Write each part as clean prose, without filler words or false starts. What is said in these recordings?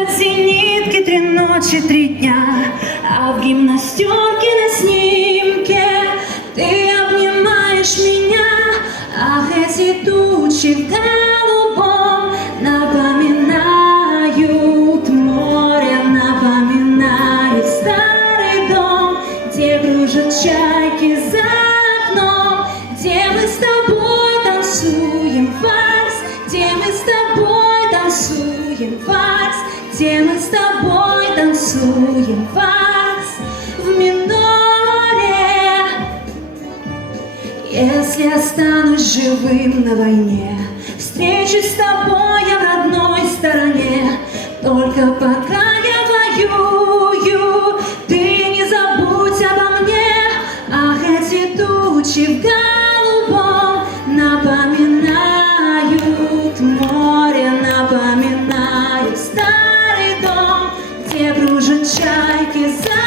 Ходят зенитки 3 ночи, 3 дня, а в гимнастерке на снимке ты обнимаешь меня. Ах, эти тучи в голубом напоминают море, напоминают старый дом, где кружат чайки за окном, где мы с тобой танцуем вальс, где мы с тобой танцуем вальс, где мы с тобой танцуем вальс в миноре. Если останусь живым на войне, встречусь с тобой я в родной стороне. Только пока я воюю, ты не забудь обо мне. Ах, эти тучи в голубом напоминают море, напоминают старый дом, где кружат чайки за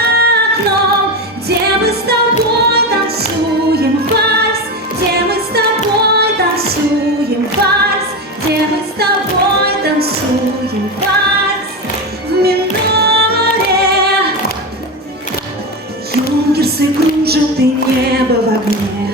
окном, где мы с тобой танцуем вальс, где мы с тобой танцуем вальс, где мы с тобой танцуем вальс в миноре. Юнгерсы кружат и небо в огне,